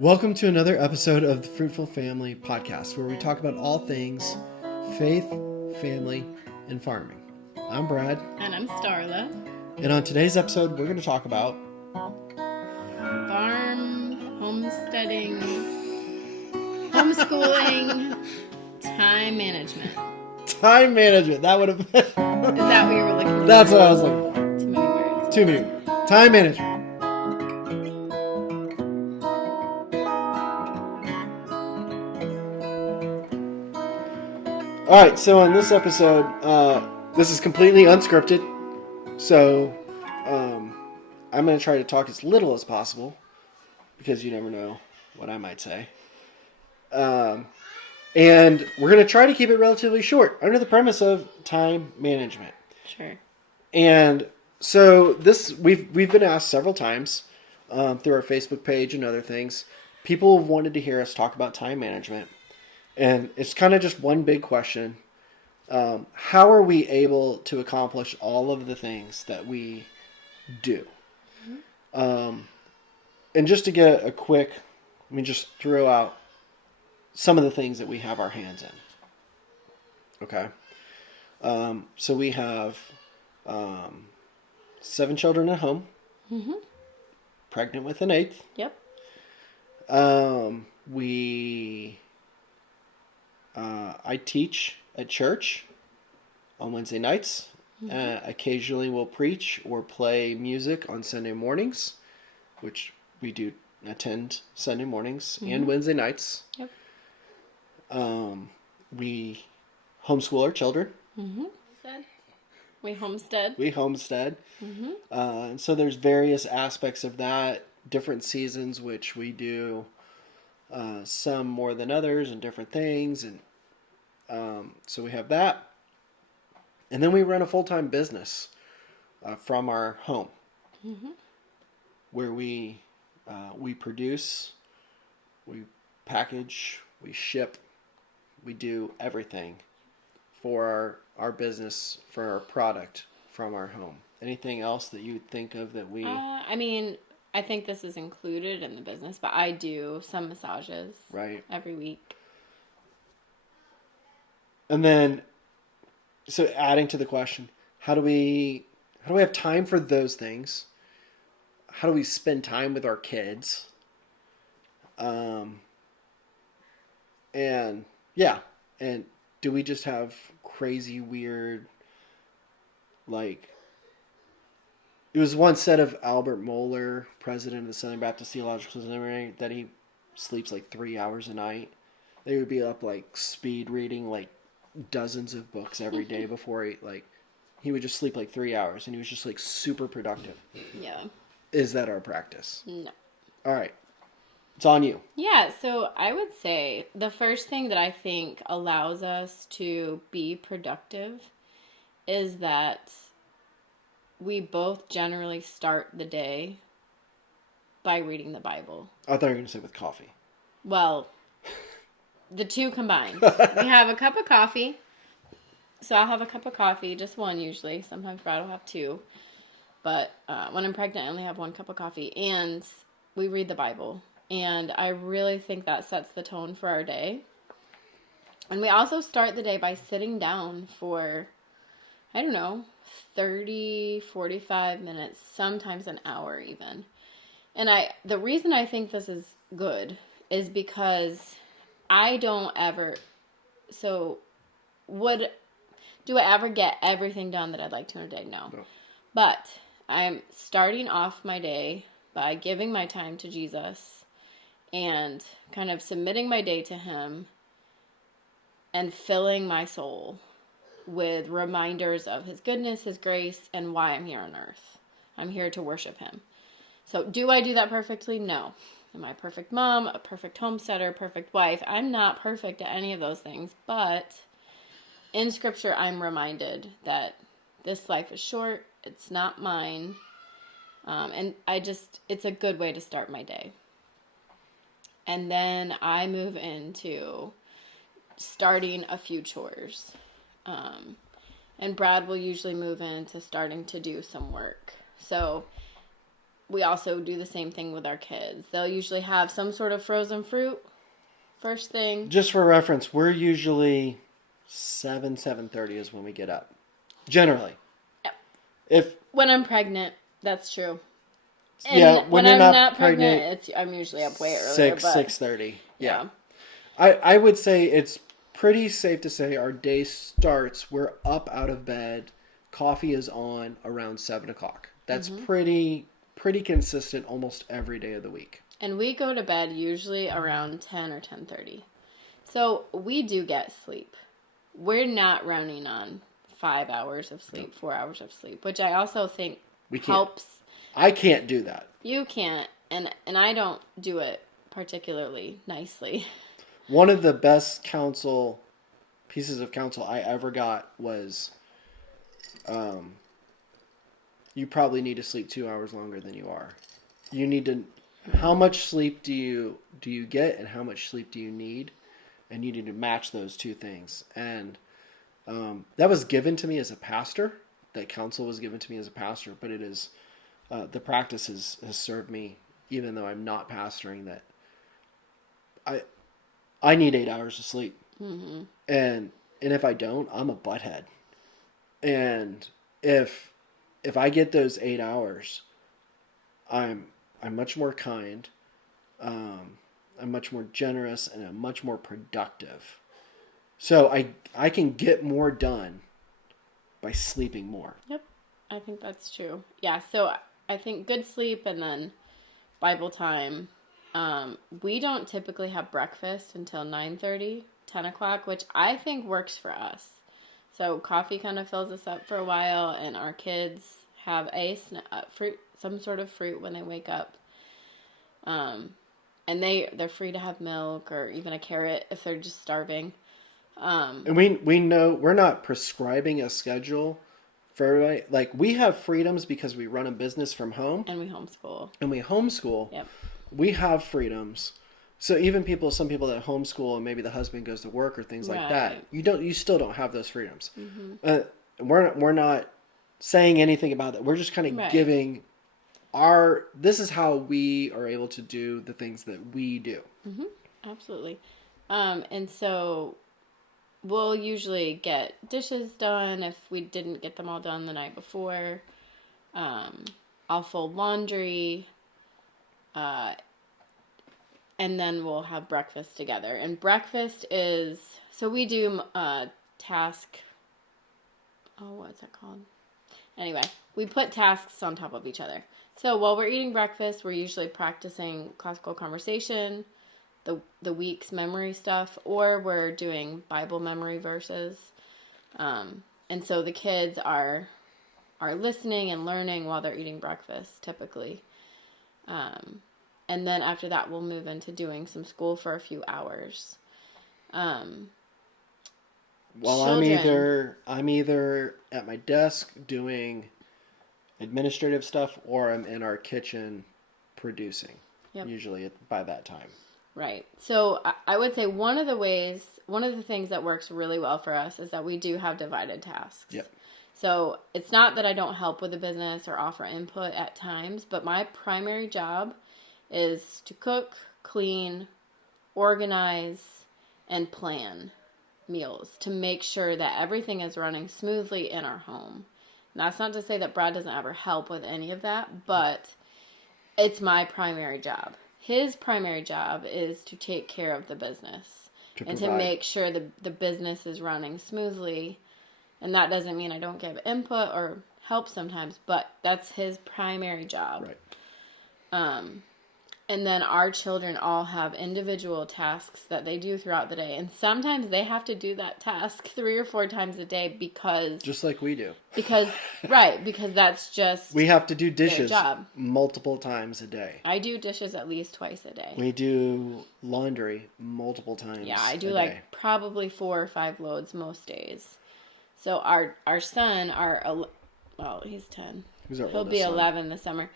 Welcome to another episode of the Fruitful Family Podcast, where we talk about all things faith, family, and farming. I'm Brad. And I'm Starla. And on today's episode, we're going to talk about farm, homesteading, homeschooling, time management. Time management. That would have been... Is that what you were looking for? That's what I was looking for. Too many words. Too many words. Time management. All right, so on this episode, this is completely unscripted. So I'm going to try to talk as little as possible because you never know what I might say. And we're going to try to keep it relatively short under the premise of time management. Sure. And so this we've been asked several times through our Facebook page and other things. People have wanted to hear us talk about time management. And it's kind of just one big question. How are we able to accomplish all of the things that we do? Mm-hmm. And just to get a quick, let me just throw out some of the things that we have our hands in. Okay. So we have 7 children at home. Mm-hmm. Pregnant with an 8th. Yep. I teach at church on Wednesday nights. Mm-hmm. Occasionally we'll preach or play music on Sunday mornings, which we do attend Sunday mornings and Wednesday nights. Yep. We homeschool our children. Mm-hmm. We homestead. Mm-hmm. And so there's various aspects of that, different seasons, which we do some more than others and different things. And so we have that. And then we run a full-time business from our home, where we produce, we package, we ship, we do everything for our business, for our product from our home. Anything else that you would think of that we... I think this is included in the business, but I do some massages every week. And then, so adding to the question, how do we have time for those things? How do we spend time with our kids? And do we just have crazy, weird, like, it was once said of Albert Mohler, president of the Southern Baptist Theological Seminary, that he sleeps like 3 hours a night. They would be up like speed reading like dozens of books every day before he would just sleep like 3 hours and he was just like super productive. Yeah. Is that our practice? No. All right. It's on you. Yeah, so I would say the first thing that I think allows us to be productive is that we both generally start the day by reading the Bible. I thought you were going to say with coffee. Well, the two combined. We have a cup of coffee. So I'll have a cup of coffee, just one usually. Sometimes Brad will have 2. But when I'm pregnant, I only have 1 cup of coffee. And we read the Bible. And I really think that sets the tone for our day. And we also start the day by sitting down for, 30, 45 minutes, sometimes an hour even. And the reason I think this is good is because I don't ever, do I ever get everything done that I'd like to in a day? No. But I'm starting off my day by giving my time to Jesus and kind of submitting my day to Him and filling my soul with reminders of His goodness, His grace, and why I'm here on earth. I'm here to worship Him. So do I do that perfectly? No. Am I a perfect mom, a perfect homesteader, perfect wife? I'm not perfect at any of those things, but in Scripture I'm reminded that this life is short, it's not mine, and it's a good way to start my day. And then I move into starting a few chores. And Brad will usually move into starting to do some work. So we also do the same thing with our kids. They'll usually have some sort of frozen fruit first thing. Just for reference, we're usually 7:30 is when we get up. Generally. Yep. When I'm pregnant, that's true. And yeah, when you're I'm not pregnant, I'm usually up way earlier. 6:30. Yeah. I would say it's pretty safe to say our day starts, we're up out of bed, coffee is on around 7 o'clock. That's pretty consistent almost every day of the week. And we go to bed usually around 10 or 10:30. So we do get sleep. We're not running on 5 hours of sleep, 4 hours of sleep, which I also think helps. I can't do that. You can't, and I don't do it particularly nicely. One of the best pieces of counsel I ever got was, you probably need to sleep 2 hours longer than you are. You need to, how much sleep do you get and how much sleep do you need? And you need to match those two things. And that was given to me as a pastor. That counsel was given to me as a pastor, but it is, the practice has served me, even though I'm not pastoring, that I need 8 hours of sleep. Mm-hmm. And if I don't, I'm a butthead. And if I get those 8 hours, I'm much more kind, I'm much more generous, and I'm much more productive. So I can get more done by sleeping more. Yep, I think that's true. Yeah, so I think good sleep and then Bible time. We don't typically have breakfast until 9:30, 10 o'clock, which I think works for us. So coffee kind of fills us up for a while, and our kids have fruit, some sort of fruit when they wake up. And they're free to have milk or even a carrot if they're just starving. And we know we're not prescribing a schedule for everybody. Like, we have freedoms because we run a business from home. And we homeschool. Yep. We have freedoms. So even some people that homeschool and maybe the husband goes to work or things like that, you still don't have those freedoms. Mm-hmm. We're not saying anything about that. We're just kind of giving this is how we are able to do the things that we do. Mm-hmm. Absolutely. And so we'll usually get dishes done if we didn't get them all done the night before. I'll fold laundry. And then we'll have breakfast together. And breakfast is, so we do task, what's that called? Anyway, we put tasks on top of each other. So while we're eating breakfast, we're usually practicing classical conversation, the week's memory stuff, or we're doing Bible memory verses. And so the kids are listening and learning while they're eating breakfast, typically. And then after that, we'll move into doing some school for a few hours. Well, I'm either at my desk doing administrative stuff, or I'm in our kitchen producing. Yep. Usually by that time. Right. So I would say one of the things that works really well for us is that we do have divided tasks. Yep. So it's not that I don't help with the business or offer input at times, but my primary job is to cook, clean, organize, and plan meals to make sure that everything is running smoothly in our home. And that's not to say that Brad doesn't ever help with any of that, but it's my primary job. His primary job is to take care of the business and to make sure the business is running smoothly. And that doesn't mean I don't give input or help sometimes, but that's his primary job. Right. And then our children all have individual tasks that they do throughout the day. And sometimes they have to do that task 3 or 4 times a day because... Just like we do. Because that's just... We have to do dishes multiple times a day. I do dishes at least twice a day. We do laundry multiple times a day. Yeah, I do probably 4 or 5 loads most days. So our son, he's 10. He'll be 11 this summer.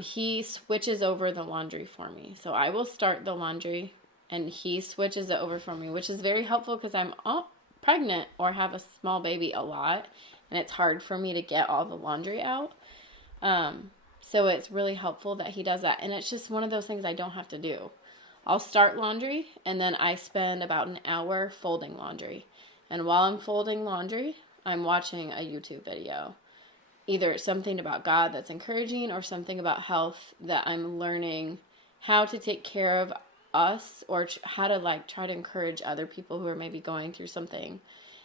He switches over the laundry for me. So I will start the laundry and he switches it over for me, which is very helpful because I'm pregnant or have a small baby a lot and it's hard for me to get all the laundry out. So it's really helpful that he does that. And it's just one of those things I don't have to do. I'll start laundry and then I spend about an hour folding laundry. And while I'm folding laundry, I'm watching a YouTube video. Either something about God that's encouraging or something about health that I'm learning how to take care of us or how to like try to encourage other people who are maybe going through something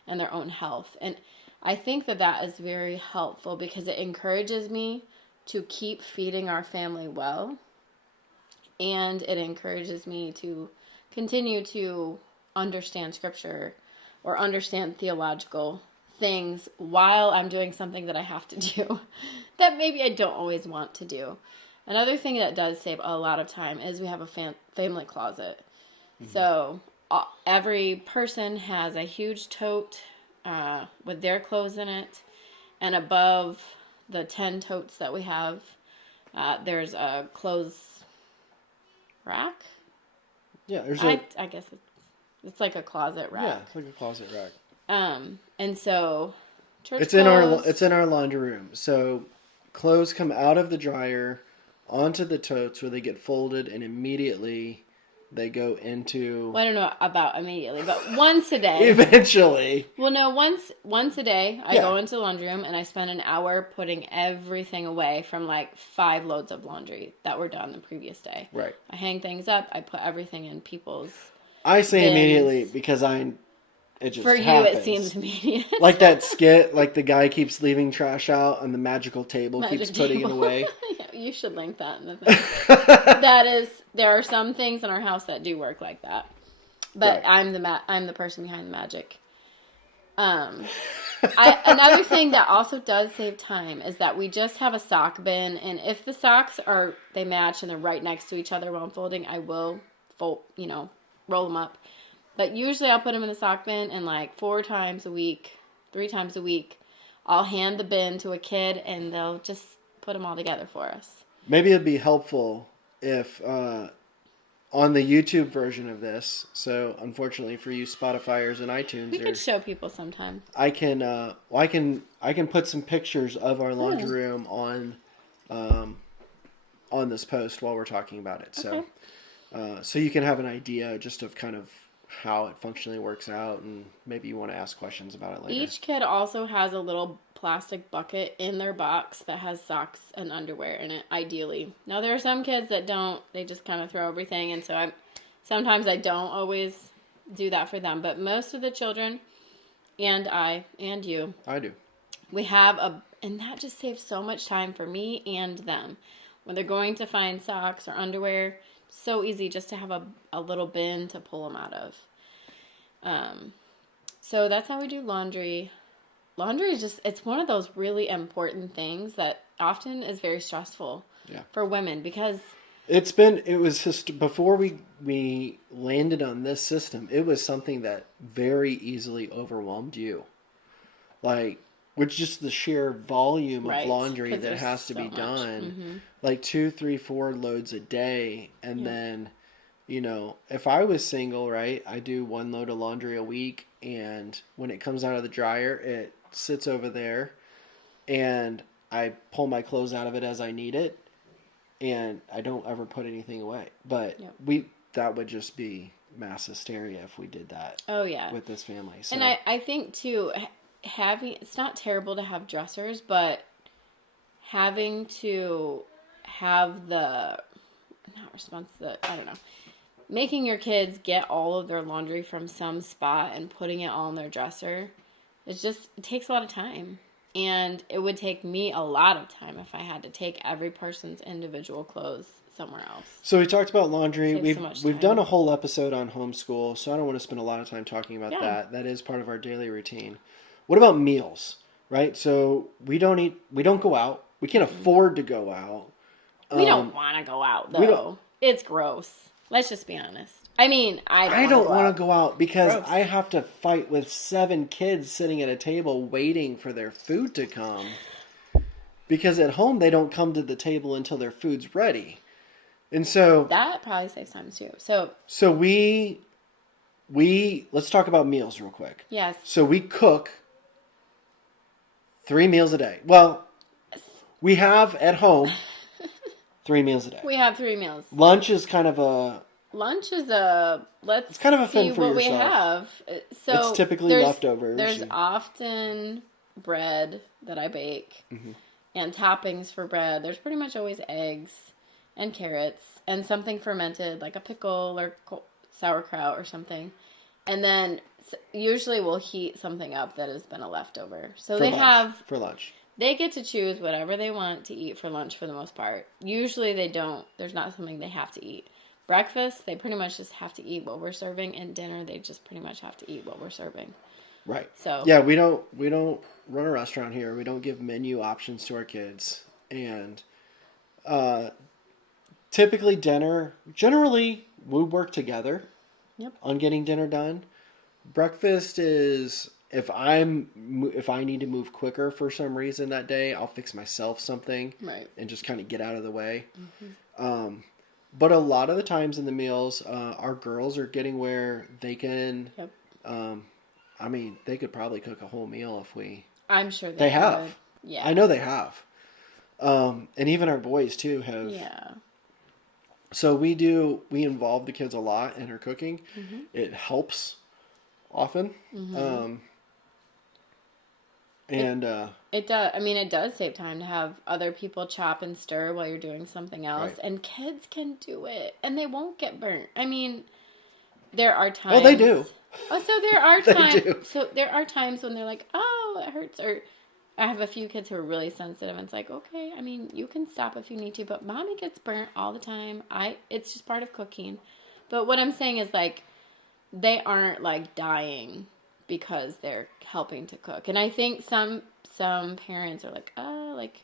in their own health. And I think that that is very helpful because it encourages me to keep feeding our family well. And it encourages me to continue to understand scripture or understand theological things while I'm doing something that I have to do that maybe I don't always want to do. Another thing that does save a lot of time is we have a family closet. Mm-hmm. So every person has a huge tote with their clothes in it. And above the 10 totes that we have, there's a clothes rack. Yeah, I guess it's like a closet rack. Yeah, it's like a closet rack. And so church it's clothes, in our laundry room. So clothes come out of the dryer onto the totes where they get folded and immediately they go into... Well, I don't know about immediately, but once a day. Eventually. Well, no, once a day I go into the laundry room and I spend an hour putting everything away from like 5 loads of laundry that were done the previous day. Right. I hang things up. I put everything in people's I say bins. Immediately because it just For happens. you, it seems immediate. Like that skit, like the guy keeps leaving trash out and the magical table keeps putting it away. Yeah, you should link that in the thing. There are some things in our house that do work like that. But right. I'm the person behind the magic. Another thing that also does save time is that we just have a sock bin, and if the socks they match and they're right next to each other while I'm folding, I will roll them up. But usually I'll put them in the sock bin, and like 3 times a week, I'll hand the bin to a kid, and they'll just put them all together for us. Maybe it'd be helpful if on the YouTube version of this, so unfortunately for you Spotifyers and iTunes, we could show people sometime. I can put some pictures of our laundry room on this post while we're talking about it. Okay. So you can have an idea just of kind of how it functionally works out, and maybe you want to ask questions about it later. Each kid also has a little plastic bucket in their box that has socks and underwear in it, ideally. Now, there are some kids that don't. They just kind of throw everything, and so sometimes I don't always do that for them. But most of the children, and I, and you. I do. We have and that just saves so much time for me and them. When they're going to find socks or underwear, so easy just to have a little bin to pull them out of. So that's how we do laundry. Laundry is just, it's one of those really important things that often is very stressful for women because... Before we landed on this system, it was something that very easily overwhelmed you. Like, with just the sheer volume of laundry that has to be done. Mm-hmm. Like 2, 3, 4 loads a day. And then, if I was single, right, I do 1 load of laundry a week. And when it comes out of the dryer, it sits over there. And I pull my clothes out of it as I need it. And I don't ever put anything away. But that would just be mass hysteria if we did that. Oh, yeah. With this family. So. And I think, too, it's not terrible to have dressers, but having to have making your kids get all of their laundry from some spot and putting it all in their dresser, it takes a lot of time. And it would take me a lot of time if I had to take every person's individual clothes somewhere else. So we talked about laundry. We've done a whole episode on homeschool, so I don't want to spend a lot of time talking about that. That is part of our daily routine. What about meals, right? So we don't go out. We can't afford to go out. We don't want to go out, though. It's gross. Let's just be honest. I mean, I don't want to go out because I have to fight with 7 kids sitting at a table waiting for their food to come. Because at home, they don't come to the table until their food's ready. And so... That probably saves time, too. So we let's talk about meals real quick. Yes. So we cook 3 meals a day. Well, we have at home 3 meals a day. We have 3 meals. Lunch is kind of a... Lunch is let's It's kind of a see fend for what we yourself. have. So it's typically leftovers. There's often bread that I bake and toppings for bread. There's pretty much always eggs and carrots and something fermented like a pickle or sauerkraut or something. And then usually we'll heat something up that has been a leftover. So for lunch. They get to choose whatever they want to eat for lunch for the most part. Usually they don't. There's not something they have to eat. Breakfast, they pretty much just have to eat what we're serving, and dinner, they just pretty much have to eat what we're serving. Right. So yeah, we don't run a restaurant here. We don't give menu options to our kids, and typically generally we work together. Yep. On getting dinner done. Breakfast is if I need to move quicker for some reason that day, I'll fix myself something and just kind of get out of the way. Mm-hmm. But a lot of the times in the meals, our girls are getting where they can. Yep. I mean, they could probably cook a whole meal if we. I'm sure they have. Would. Yeah, I know they have. And even our boys too have. Yeah. So we involve the kids a lot in our cooking. Mm-hmm. It helps often. Mm-hmm. It does. I mean, it does save time to have other people chop and stir while you're doing something else. Right. And kids can do it. And they won't get burnt. I mean, there are times. Oh, they do. Oh, so there are times. So there are times when they're like, oh, it hurts. Or I have a few kids who are really sensitive. And it's like, okay, I mean, you can stop if you need to. But mommy gets burnt all the time. It's just part of cooking. But what I'm saying is, like, they aren't, like, dying because they're helping to cook. And I think some parents are like, oh, like,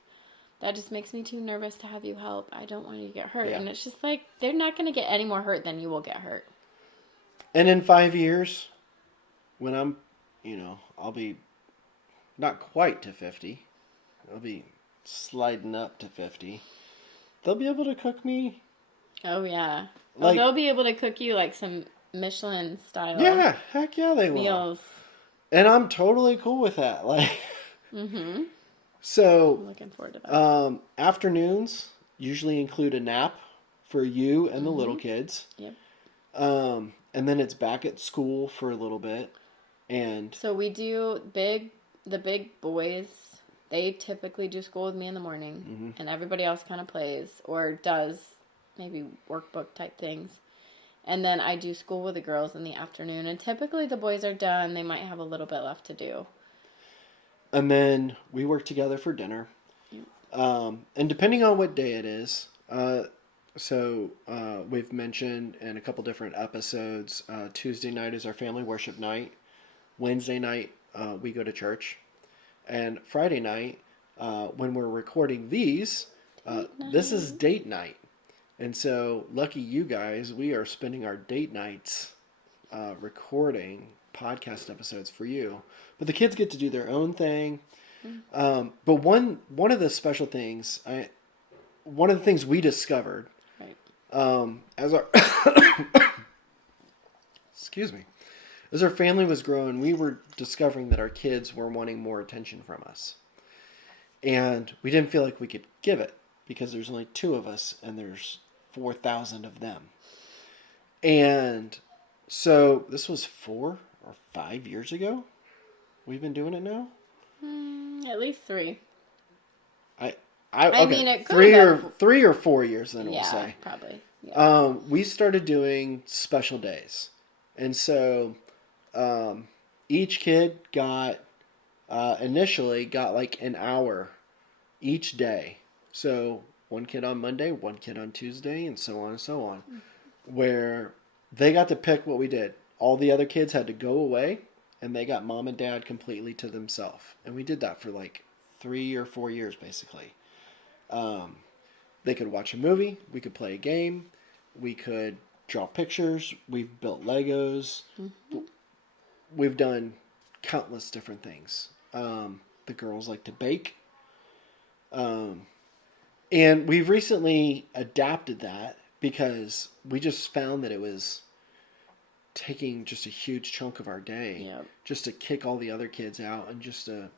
that just makes me too nervous to have you help. I don't want you to get hurt. Yeah. And it's just like, they're not going to get any more hurt than you will get hurt. And in 5 years, when I'm, I'll be not quite to 50. I'll be sliding up to 50. They'll be able to cook me. Oh, yeah. Like, they'll be able to cook you, like, some Michelin style. Yeah, heck yeah, they will. Meals. And I'm totally cool with that. Like, mm-hmm. So, I'm looking forward to that. Afternoons usually include a nap for you and the little kids. Yep. And then it's back at school for a little bit. And so we do the big boys, they typically do school with me in the morning. Mm-hmm. And everybody else kind of plays or does maybe workbook type things. And then I do school with the girls in the afternoon. And typically the boys are done. They might have a little bit left to do. And then we work together for dinner. Yep. And depending on what day it is, we've mentioned in a couple different episodes, Tuesday night is our family worship night. Wednesday night, we go to church. And Friday night, when we're recording these, this is date night. And so, lucky you guys, we are spending our date nights recording podcast episodes for you. But the kids get to do their own thing. Mm-hmm. But one of the special things, one of the things we discovered, right. As our excuse me, as our family was growing, we were discovering that our kids were wanting more attention from us, and we didn't feel like we could give it because there's only 2 of us and there's 4,000 of them. And so this was 4 or 5 years ago. We've been doing it now. At least 3. I mean, it could 3 or 4 years. Then we'll say probably. Yeah. We started doing special days, and so each kid got initially got like an hour each day. So one kid on Monday, one kid on Tuesday, and so on and so on, where they got to pick what we did. All the other kids had to go away, and they got mom and dad completely to themselves. And we did that for like 3 or 4 years, basically. They could watch a movie. We could play a game. We could draw pictures. We've built Legos. Mm-hmm. We've done countless different things. The girls like to bake. And we've recently adapted that because we just found that it was taking just a huge chunk of our day just to kick all the other kids out and just to...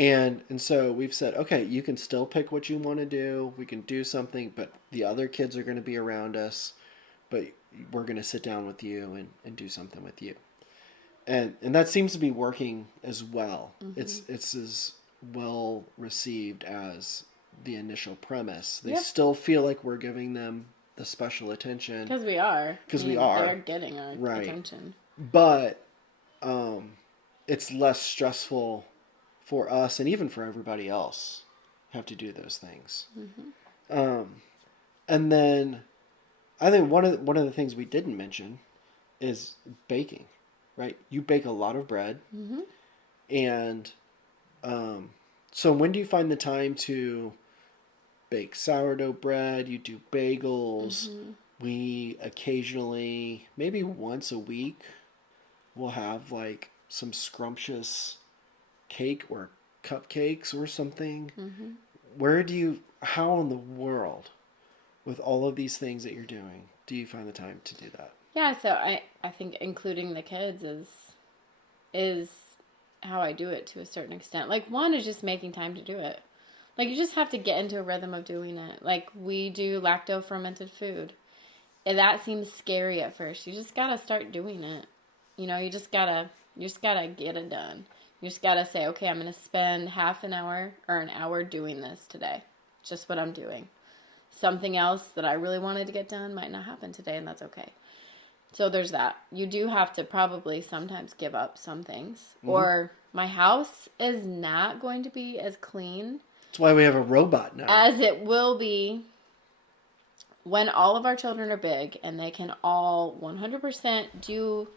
And so we've said, okay, you can still pick what you want to do. We can do something, but the other kids are going to be around us. But we're going to sit down with you and do something with you. And that seems to be working as well. Mm-hmm. It's as well received as the initial premise. They Yep. still feel like we're giving them the special attention. Because we are. Because we are. They're getting our attention. But it's less stressful for us and even for everybody else have to do those things. Mm-hmm. And then I think one of the things we didn't mention is baking, right? You bake a lot of bread. Mm-hmm. And so when do you find the time to bake sourdough bread? You do bagels. Mm-hmm. We occasionally, maybe once a week, we'll have like some scrumptious cake or cupcakes or something. Mm-hmm. How in the world, with all of these things that you're doing, do you find the time to do that? Yeah, so I think including the kids is how I do it to a certain extent. Like, one is just making time to do it. Like, you just have to get into a rhythm of doing it. Like, we do lacto-fermented food. And that seems scary at first. You just gotta start doing it. You know, you just gotta get it done. You just gotta say, okay, I'm gonna spend half an hour or an hour doing this today. Just what I'm doing. Something else that I really wanted to get done might not happen today, and that's okay. So there's that. You do have to probably sometimes give up some things. Mm-hmm. Or my house is not going to be as clean. That's why we have a robot now. As it will be when all of our children are big and they can all 100% do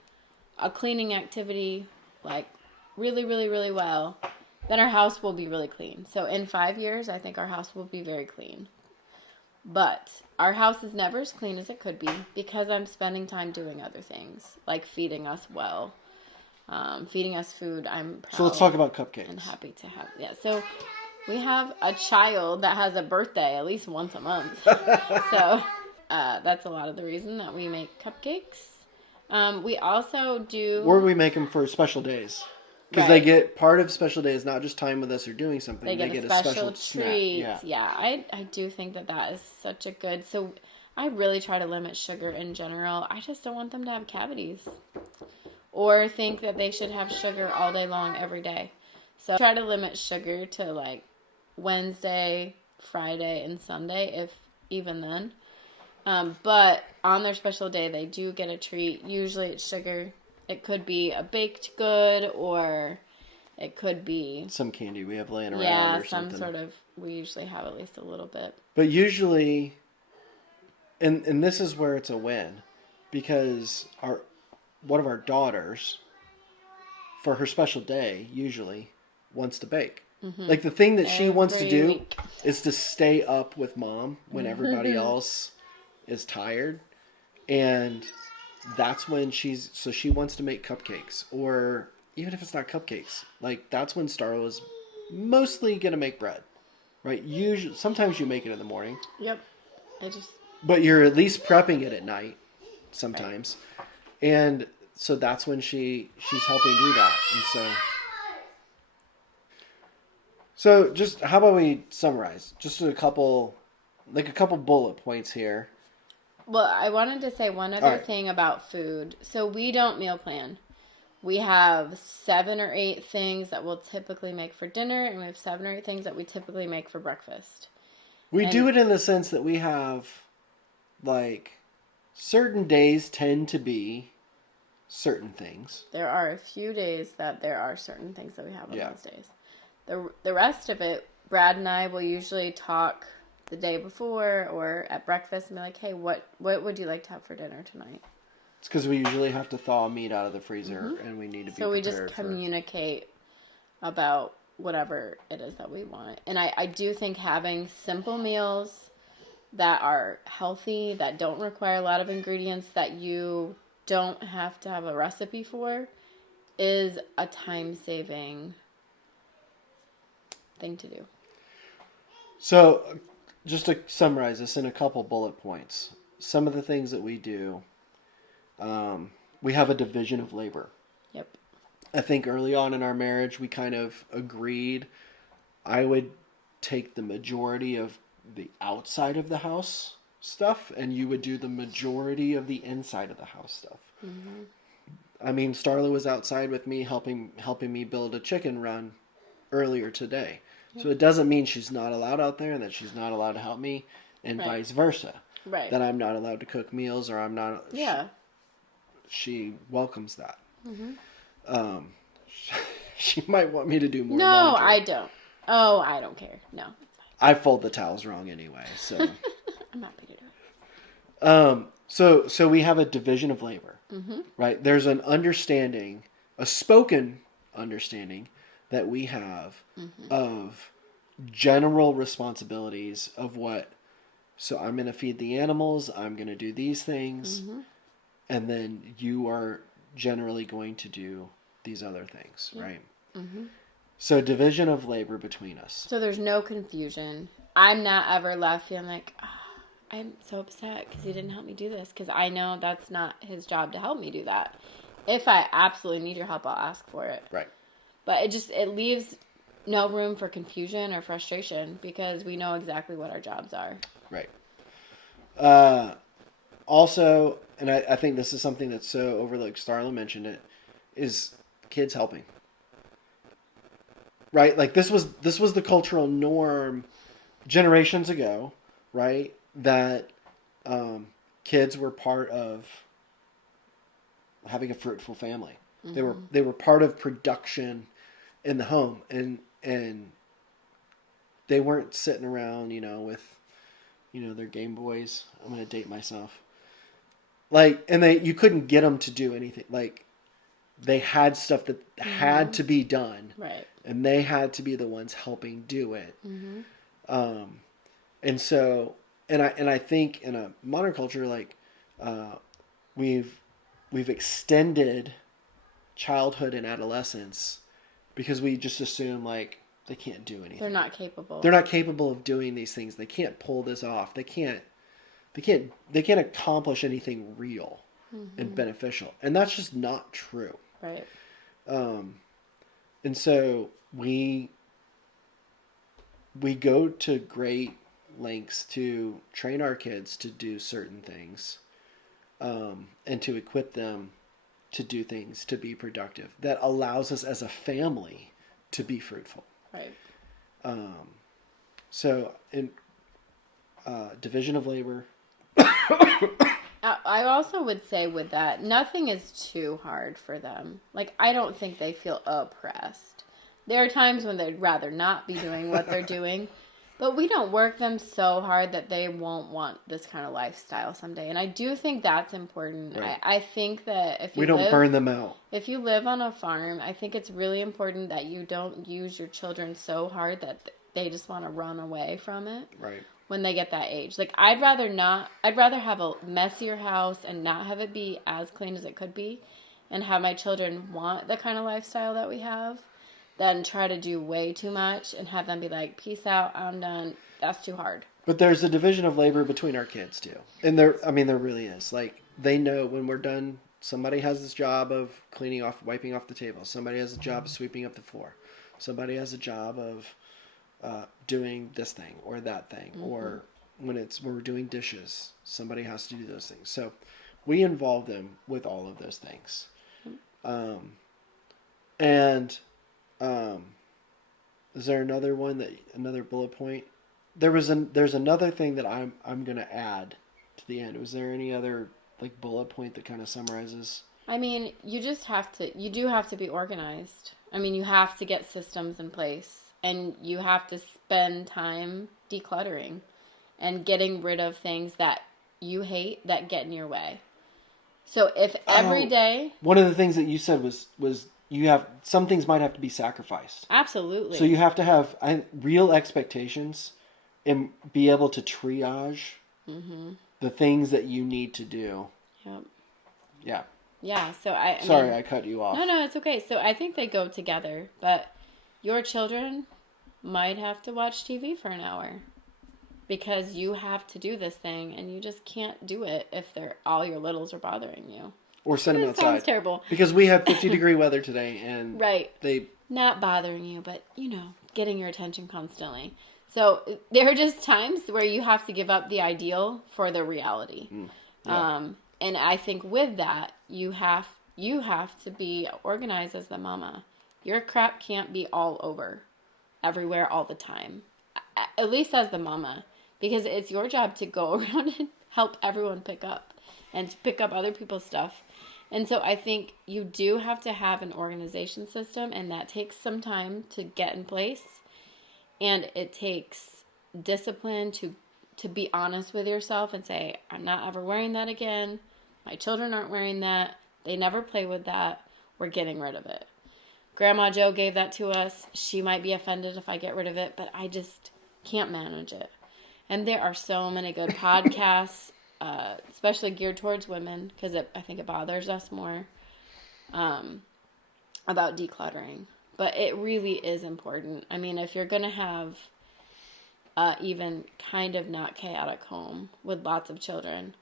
a cleaning activity like really, really, really well, then our house will be really clean. So in 5 years, I think our house will be very clean. But our house is never as clean as it could be because I'm spending time doing other things, like feeding us well, feeding us food. I'm proud. So let's talk about cupcakes. And happy to have. Yeah, so we have a child that has a birthday at least once a month. So that's a lot of the reason that we make cupcakes. We also do... Or we make them for special days. Because they get part of special days, not just time with us or doing something. They get a special treat. Snack. Yeah, I do think that is such a good... So I really try to limit sugar in general. I just don't want them to have cavities. Or think that they should have sugar all day long every day. So I try to limit sugar to like Wednesday, Friday, and Sunday, if even then. But on their special day, they do get a treat. Usually it's sugar. It could be a baked good, or it could be... some candy we have laying around or some something. sort of... We usually have at least a little bit. But usually... And this is where it's a win. Because one of our daughters, for her special day, usually wants to bake. Mm-hmm. Like, the thing that she wants to do is to stay up with mom when everybody else is tired. And... that's when she wants to make cupcakes, or even if it's not cupcakes, like that's when Starla's mostly gonna make bread, right? Usually, sometimes you make it in the morning. Yep, but you're at least prepping it at night, sometimes, right. And so that's when she's helping do that, and so just how about we summarize just a couple bullet points here. Well, I wanted to say one other thing about food. So we don't meal plan. We have 7 or 8 things that we'll typically make for dinner, and we have 7 or 8 things that we typically make for breakfast. We do it in the sense that we have, like, certain days tend to be certain things. There are a few days that there are certain things that we have on those days. The rest of it, Brad and I will usually talk the day before or at breakfast and be like, hey, what would you like to have for dinner tonight? It's because we usually have to thaw meat out of the freezer, and we need to be prepared. So we just communicate about whatever it is that we want. And I do think having simple meals that are healthy, that don't require a lot of ingredients, that you don't have to have a recipe for, is a time-saving thing to do. So... just to summarize this in a couple bullet points, some of the things that we do, we have a division of labor. Yep. I think early on in our marriage, we kind of agreed I would take the majority of the outside of the house stuff, and you would do the majority of the inside of the house stuff. Mm-hmm. I mean, Starla was outside with me helping me build a chicken run earlier today. So it doesn't mean she's not allowed out there and that she's not allowed to help me, and Right. vice versa. Right. That I'm not allowed to cook meals, or I'm not. Yeah. She welcomes that. Mm-hmm. She might want me to do more No, laundry. I don't. Oh, I don't care. No, it's fine. I fold the towels wrong anyway, so. I'm happy to do it. So we have a division of labor, right? There's an understanding, a spoken understanding that we have of general responsibilities of what. So I'm going to feed the animals. I'm going to do these things, and then you are generally going to do these other things, right? Mm-hmm. So division of labor between us. So there's no confusion. I'm not ever left feeling like, I'm so upset because he didn't help me do this, because I know that's not his job to help me do that. If I absolutely need your help, I'll ask for it. Right. But it leaves no room for confusion or frustration because we know exactly what our jobs are. Right. Also, and I think this is something that's so overlooked, Starla mentioned it, is kids helping. Right? Like this was the cultural norm generations ago, right? That kids were part of having a fruitful family. They were part of production in the home, and they weren't sitting around, with their Game Boys. I'm going to date myself. Like, and you couldn't get them to do anything. Like, they had stuff that had to be done, right? And they had to be the ones helping do it. And so, and I think in a modern culture, like, we've extended childhood and adolescence because we just assume like they can't do anything. They're not capable. They're not capable of doing these things. They can't pull this off. They can't accomplish anything real and beneficial. And that's just not true. Right. And so we go to great lengths to train our kids to do certain things, and to equip them to do things, to be productive. That allows us as a family to be fruitful. Right. So in division of labor. I also would say with that, nothing is too hard for them. Like, I don't think they feel oppressed. There are times when they'd rather not be doing what they're doing, but we don't work them so hard that they won't want this kind of lifestyle someday. And I do think that's important. Right. I think that if we don't burn them out. If you live on a farm, I think it's really important that you don't use your children so hard that they just want to run away from it. Right. When they get that age. Like, I'd rather have a messier house and not have it be as clean as it could be, and have my children want the kind of lifestyle that we have, than try to do way too much and have them be like, peace out, I'm done. That's too hard. But there's a division of labor between our kids too. And there really is. Like, they know when we're done, somebody has this job of wiping off the table. Somebody has a job of sweeping up the floor. Somebody has a job of doing this thing or that thing, or when we're doing dishes, somebody has to do those things. So we involve them with all of those things. Is there another bullet point? There's another thing that I'm going to add to the end. Was there any other like bullet point that kind of summarizes? I mean, you do have to be organized. I mean, you have to get systems in place. And you have to spend time decluttering and getting rid of things that you hate that get in your way. So if every day... One of the things that you said was you have... Some things might have to be sacrificed. Absolutely. So you have to have real expectations and be able to triage the things that you need to do. Yep. Yeah. Yeah, so Sorry, I cut you off. No, it's okay. So I think they go together, but... Your children might have to watch TV for an hour because you have to do this thing and you just can't do it if all your littles are bothering you. Or send them outside. Sounds terrible. Because we had 50-degree weather today and right. they... Not bothering you, but, getting your attention constantly. So there are just times where you have to give up the ideal for the reality. Yeah. And I think with that, you have to be organized as the mama. Your crap can't be all over, everywhere, all the time. At least as the mama, because it's your job to go around and help everyone pick up and to pick up other people's stuff. And so I think you do have to have an organization system, and that takes some time to get in place. And it takes discipline to be honest with yourself and say, I'm not ever wearing that again. My children aren't wearing that. They never play with that. We're getting rid of it. Grandma Joe gave that to us. She might be offended if I get rid of it, but I just can't manage it. And there are so many good podcasts, especially geared towards women, because I think it bothers us more, about decluttering. But it really is important. I mean, if you're going to have even kind of not chaotic home with lots of children,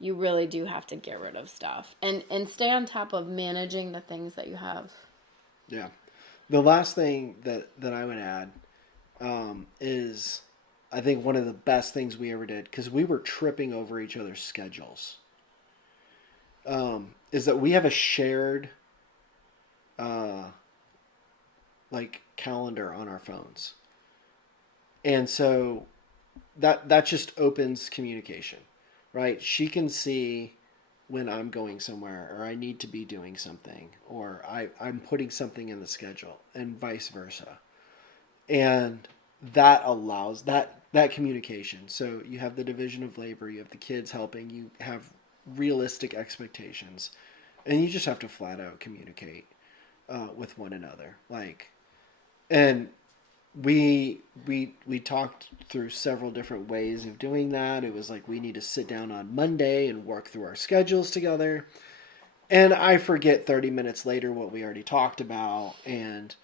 you really do have to get rid of stuff and stay on top of managing the things that you have. Yeah. The last thing that I would add is I think one of the best things we ever did, because we were tripping over each other's schedules, is that we have a shared like calendar on our phones. And so that just opens communication, right? She can see when I'm going somewhere or I need to be doing something or I'm putting something in the schedule and vice versa. And that allows that communication. So you have the division of labor, you have the kids helping, you have realistic expectations, and you just have to flat out communicate with one another. And we talked through several different ways of doing that. It was like we need to sit down on Monday and work through our schedules together. And I forget 30 minutes later what we already talked about. And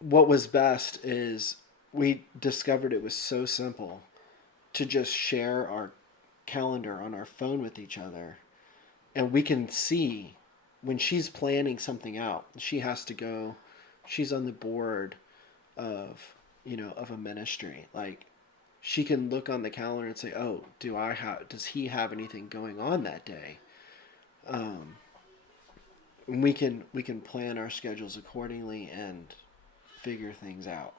what was best is we discovered it was so simple to just share our calendar on our phone with each other. And we can see when she's planning something out, she has to go, she's on the board of a ministry. Like, she can look on the calendar and say, oh, does he have anything going on that day? And we can plan our schedules accordingly and figure things out.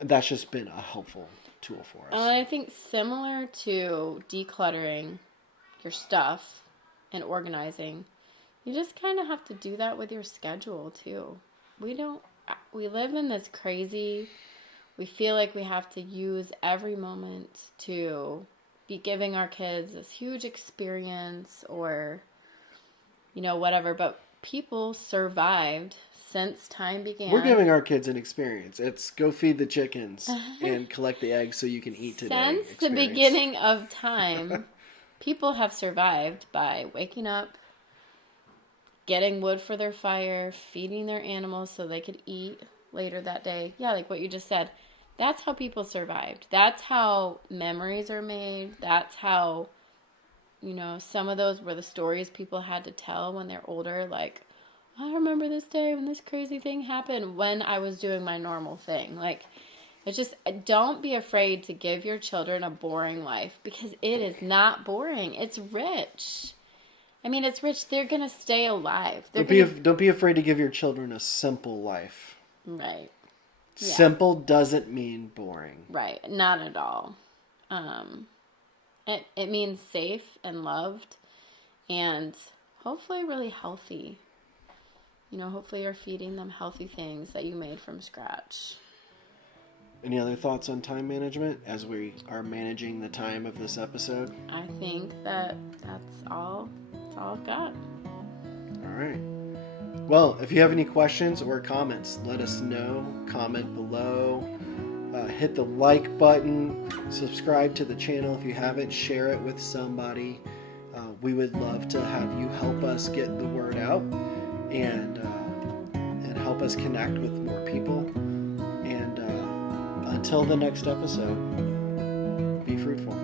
That's just been a helpful tool for us. I think similar to decluttering your stuff and organizing, you just kind of have to do that with your schedule too. We live in this crazy, we feel like we have to use every moment to be giving our kids this huge experience or, whatever. But people survived since time began. We're giving our kids an experience. It's go feed the chickens and collect the eggs so you can eat today. Since the beginning of time, people have survived by waking up, getting wood for their fire, feeding their animals so they could eat later that day. Yeah, like what you just said. That's how people survived. That's how memories are made. That's how, some of those were the stories people had to tell when they're older. Like, I remember this day when this crazy thing happened when I was doing my normal thing. Like, it's just, don't be afraid to give your children a boring life because it is not boring. It's rich. I mean, it's rich. They're going to stay alive. Don't be afraid to give your children a simple life. Right. Yeah. Simple doesn't mean boring. Right. Not at all. It means safe and loved and hopefully really healthy. Hopefully you're feeding them healthy things that you made from scratch. Any other thoughts on time management as we are managing the time of this episode? I think that's all I've got. All right. Well, if you have any questions or comments, let us know. Comment below. Hit the like button. Subscribe to the channel if you haven't. Share it with somebody. We would love to have you help us get the word out and help us connect with more people. And until the next episode, be fruitful.